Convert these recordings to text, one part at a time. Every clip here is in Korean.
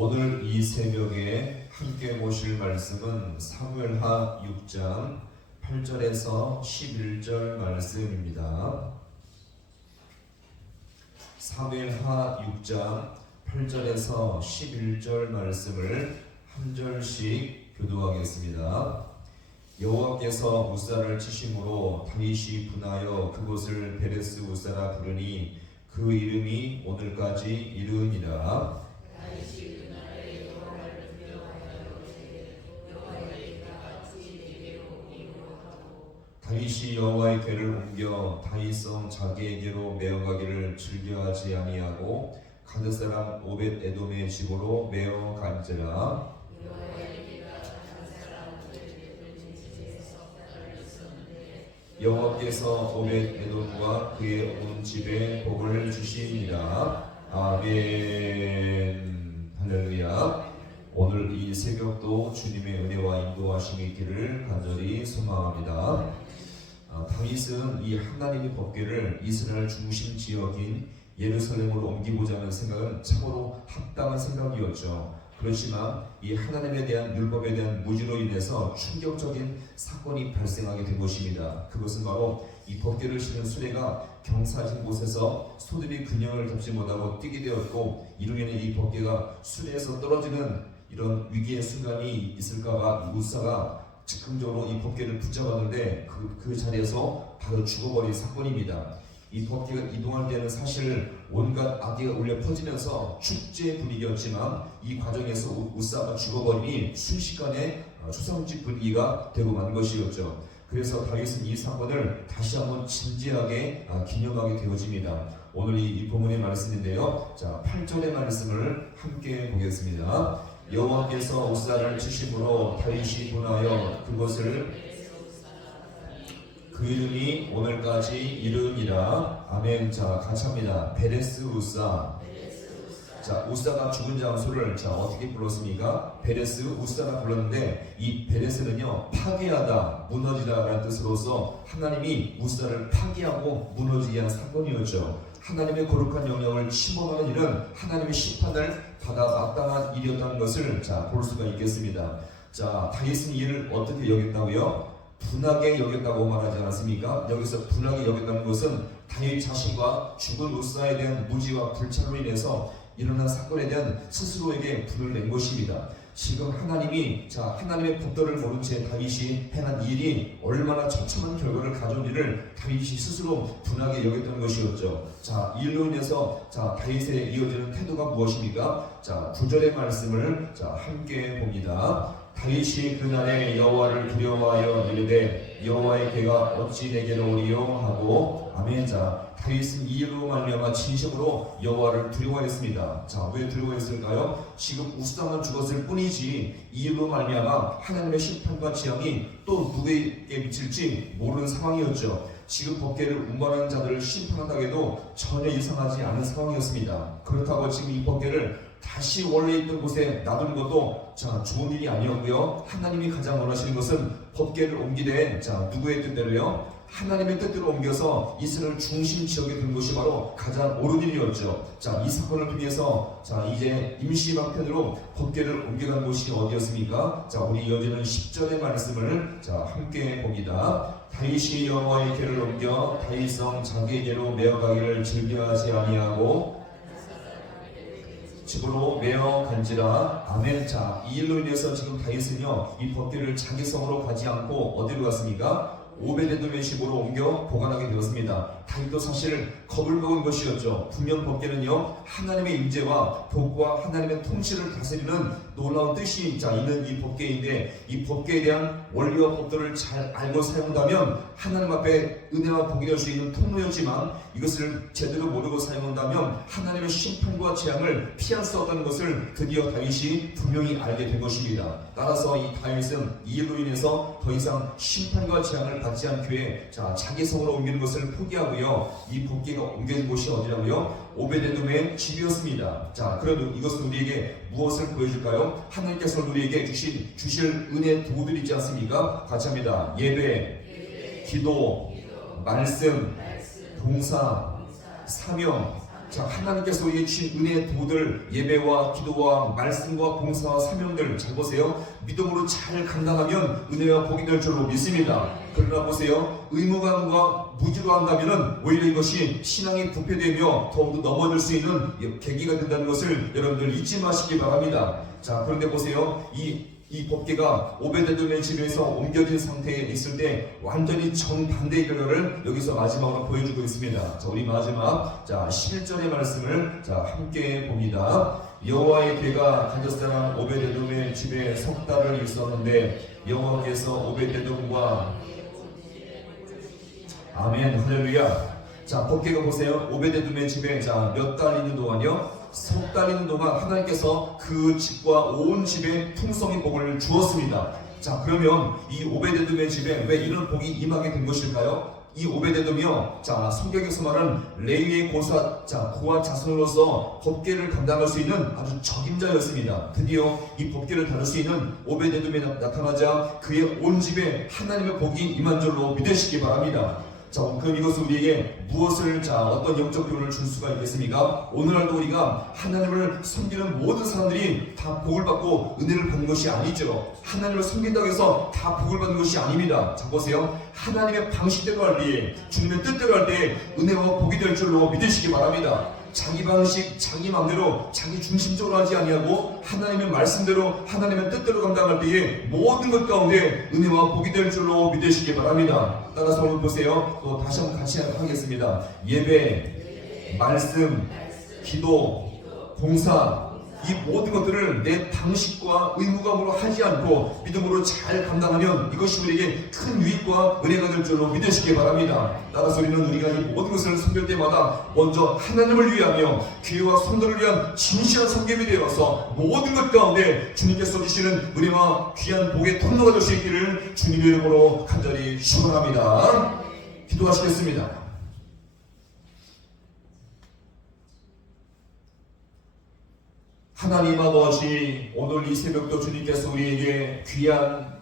오늘 이 새벽에 함께 보실 말씀은 사무엘하 6장 8절에서 11절 말씀입니다. 사무엘하 6장 8절에서 11절 말씀을 한 절씩 교도하겠습니다. 여호와께서 우사를 치심으로 다윗이 분하여 그곳을 베레스 우사라 부르니 그 이름이 오늘까지 이르니라. 다윗이 여호와의 궤를 옮겨 다윗성 자기에게로 메어가기를 즐겨하지 아니하고 가드 사람 오벳 에돔의 집으로 메어간지라. 여호와께서 오벳 에돔과 그의 온 집에 복을 주시니라. 아멘. 할렐루야. 오늘 이 새벽도 주님의 은혜와 인도하심이 있기를 간절히 소망합니다. 다윗은 이 하나님의 법궤를 이스라엘 중심 지역인 예루살렘으로 옮기고자 하는 생각은 참으로 합당한 생각이었죠. 그렇지만 이 하나님에 대한 율법에 대한 무지로 인해서 충격적인 사건이 발생하게 된 것입니다. 그것은 바로 이 법궤를 실은 수레가 경사진 곳에서 소들이 균형을 잡지 못하고 뛰게 되었고, 이로 인해 이 법궤가 수레에서 떨어지는 이런 위기의 순간이 있을까봐 우사가 즉흥적으로 이 법궤를 붙잡았는데 그 자리에서 바로 죽어버린 사건입니다. 이 법궤가 이동할 때는 사실 온갖 악기가 울려 퍼지면서 축제 분위기였지만 이 과정에서 우사가 죽어버리니 순식간에 초상집 분위기가 되고 만 것이었죠. 그래서 다윗은 이 사건을 다시 한번 진지하게 기념하게 되어집니다. 오늘 이 본문의 말씀인데요. 자, 8절의 말씀을 함께 보겠습니다. 여호와께서 우사를 치심으로 다윗이 분하여 그것을 그 이름이 오늘까지 이르니라. 아멘. 자, 같이 합니다. 베레스 우사. 자, 우사가 죽은 장소를 어떻게 불렀습니까? 베레스 우사가 불렀는데, 이 베레스는요, 파괴하다, 무너지다 라는 뜻으로서 하나님이 우사를 파괴하고 무너지게 한 사건이었죠. 하나님의 거룩한 영역을 침범하는 일은 하나님의 심판을 받아 마땅한 일이었다는 것을 볼 수가 있겠습니다. 자, 다윗은 이를 어떻게 여겼다고요? 분하게 여겼다고 말하지 않았습니까? 여기서 분하게 여겼다는 것은 다윗 자신과 죽은 우사에 대한 무지와 불찰로 인해서 일어난 사건에 대한 스스로에게 분을 낸 것입니다. 지금 하나님이 하나님의 법도를 모른 채 다윗이 행한 일이 얼마나 처참한 결과를 가져오기를 다윗이 스스로 분하게 여겼던 것이었죠. 자, 이 일로 인해서 다윗에 이어지는 태도가 무엇입니까? 자, 9절의 말씀을 함께 봅니다. 다윗이 그날에 여호와를 두려워하여 이르되 여호와의 궤가 어찌 내게로 오리요 하고. 아멘. 자, 다윗은 이 일로 말미암아 진심으로 여호와를 두려워했습니다. 자, 왜 두려워했을까요? 지금 우사만 죽었을 뿐이지 이 일로 말미암아 하나님의 심판과 재앙이 또 누구에게 미칠지 모르는 상황이었죠. 지금 법궤를 운반하는 자들을 심판한다고 해도 전혀 이상하지 않은 상황이었습니다. 그렇다고 지금 이 법궤를 다시 원래 있던 곳에 놔두는 것도 좋은 일이 아니었고요. 하나님이 가장 원하시는 것은 법궤를 옮기되 누구의 뜻대로요? 하나님의 뜻대로 옮겨서 이스라엘 중심 지역에 둔 것이 바로 가장 옳은 일이었죠. 자, 이 사건을 통해서 이제 임시 방편으로 법궤를 옮겨간 곳이 어디였습니까? 자, 우리 이어지는 10절의 말씀을 함께 봅니다. 다윗이 여호와의 궤를 옮겨 다윗성 자기에게로 메어가기를 즐겨하지 아니하고 집으로 메어간지라. 아멘. 자, 이 일로 인해서 지금 다윗은요, 이 법궤를 자기 성으로 가지 않고 어디로 갔습니까? 오벳에돔의 집으로 옮겨 보관하게 되었습니다. 다윗도 사실 겁을 먹은 것이었죠. 분명 법궤는요, 하나님의 임재와 복과 하나님의 통치를 다스리는 놀라운 뜻이 있는 이 법궤인데, 이 법궤에 대한 원리와 법도를 잘 알고 사용한다면 하나님 앞에 은혜와 복이 될 수 있는 통로였지만, 이것을 제대로 모르고 사용한다면 하나님의 심판과 재앙을 피할 수 없다는 것을 드디어 다윗이 분명히 알게 된 것입니다. 따라서 이 다윗은 이 일로 인해서 더 이상 심판과 재앙을 받지 않기 위해 자기 성으로 옮기는 것을 포기하고요, 이 법궤가 옮겨진 곳이 어디라고요? 오벳에돔의 집이었습니다. 자, 그럼 이것은 우리에게 무엇을 보여줄까요? 하나님께서 우리에게 주실 은혜 도구들이 있지 않습니까? 같이 합니다. 예배, 기도, 말씀, 봉사, 사명, 자, 하나님께서 우리에게 주신 은혜의 도들, 예배와 기도와 말씀과 봉사와 사명들, 잘 보세요. 믿음으로 잘 감당하면 은혜와 복이 될 줄로 믿습니다. 그러나 보세요, 의무감과 무지로 한다면 오히려 이것이 신앙이 부패되며 더욱더 넘어질 수 있는 계기가 된다는 것을 여러분들 잊지 마시기 바랍니다. 자, 그런데 보세요, 이 법궤가 오베데돔의 집에서 옮겨진 상태에 있을 때 완전히 정반대의 결과를 여기서 마지막으로 보여주고 있습니다. 자, 우리 마지막 11절의 말씀을 함께 봅니다. 여호와의 궤가 가졌사람 오베데돔의 집에 석 달을 있었는데 여호와께서 오베데돔과 아멘 할렐루야. 자, 법궤가 보세요. 오베데돔의 집에 몇 달 있는 동안요, 석 달 있는 동안 하나님께서 그 집과 온 집에 풍성히 복을 주었습니다. 자, 그러면 이 오베데돔의 집에 왜 이런 복이 임하게 된 것일까요? 이 오베데돔이요, 성경에서 말하는 레위의 고아 자손으로서 법궤를 감당할 수 있는 아주 적임자였습니다. 드디어 이 법궤를 다룰 수 있는 오베데돔이 나타나자 그의 온 집에 하나님의 복이 임한 줄로 믿으시기 바랍니다. 자, 그럼 이것은 우리에게 무엇을, 어떤 영적 교훈을 줄 수가 있겠습니까? 오늘날도 우리가 하나님을 섬기는 모든 사람들이 다 복을 받고 은혜를 받는 것이 아니죠. 하나님을 섬긴다고 해서 다 복을 받는 것이 아닙니다. 자, 보세요. 하나님의 방식대로 할 때에, 주님의 뜻대로 할 때에 은혜와 복이 될 줄로 믿으시기 바랍니다. 자기 방식, 자기 마음대로, 자기 중심적으로 하지 아니하고 하나님의 말씀대로, 하나님의 뜻대로 감당할 때에 모든 것 가운데 은혜와 복이 될 줄로 믿으시기 바랍니다. 따라서 오늘 보세요. 또 다시 한번 같이 하겠습니다. 예배, 말씀, 기도, 봉사, 이 모든 것들을 내 방식과 의무감으로 하지 않고 믿음으로 잘 감당하면 이것이 우리에게 큰 유익과 은혜가 될 줄로 믿으시기 바랍니다. 따라서 우리가 이 모든 것을 섬길 때마다 먼저 하나님을 위하며 교회와 성도를 위한 진실한 섬김이 되어서 모든 것 가운데 주님께서 주시는 은혜와 귀한 복의 통로가 될 수 있기를 주님의 이름으로 간절히 축원합니다. 기도하시겠습니다. 하나님 아버지, 오늘 이 새벽도 주님께서 우리에게 귀한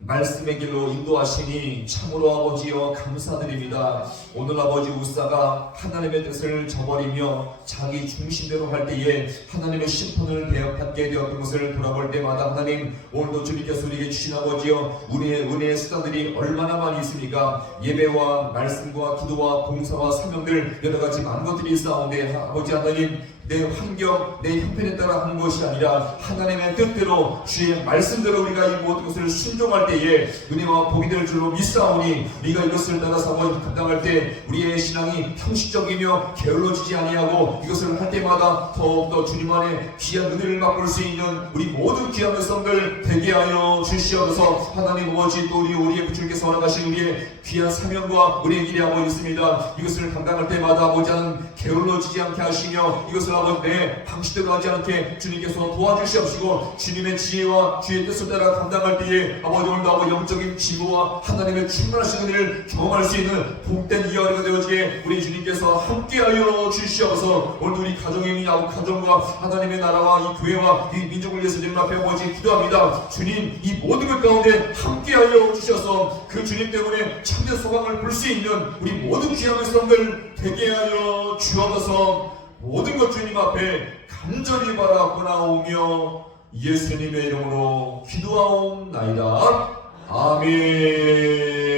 말씀의 길로 인도하시니 참으로 아버지여 감사드립니다. 오늘 아버지 우사가 하나님의 뜻을 저버리며 자기 중심대로 할 때에 하나님의 심판을 받게 되었던 것을 돌아볼 때마다 하나님, 오늘도 주님께서 우리에게 주신 아버지여 은혜의 수단들이 얼마나 많이 있습니까? 예배와 말씀과 기도와 봉사와 사명들 여러가지 많은 것들이 있사온데 아버지 하나님, 내 환경, 내 형편에 따라 하는 것이 아니라 하나님의 뜻대로 주의 말씀대로 우리가 이 모든 것을 순종할 때에 은혜와 복이 될 줄로 믿사오니 우리가 이것을 따라서 감당할 때 우리의 신앙이 형식적이며 게을러지지 아니하고 이것을 할 때마다 더욱더 주님 안에 귀한 은혜를 맛볼 수 있는 우리 모든 귀한 백성들 되게 하여 주시옵소서. 하나님 아버지, 또 우리의 주님께서 허락하신 우리의 귀한 사명과 우리의 길이 아버지 있습니다. 이것을 감당할 때마다 아버지 게을러지지 않게 하시며 이것을 아버지 내 방식대로 하지 않게 주님께서 도와주시옵시고 주님의 지혜와 주의 뜻을 따라 감당할 때에 아버지 오늘도 아버지 영적인 지구와 하나님의 충만하신 은혜를 경험할 수 있는 복된 이하리가 되어지게 우리 주님께서 함께하여 주시옵소서. 오늘 우리 가정과 하나님의 나라와 이 교회와 이 민족을 위해서 주님 앞에 아버지 기도합니다. 주님, 이 모든 것 가운데 함께하여 주셔서 그 주님 때문에 참된 소망을 볼 수 있는 우리 모든 귀한 백성들 되게 하여 주옵소서. 모든 것 주님 앞에 간절히 바라보나오며 예수님의 이름으로 기도하옵나이다. 아멘.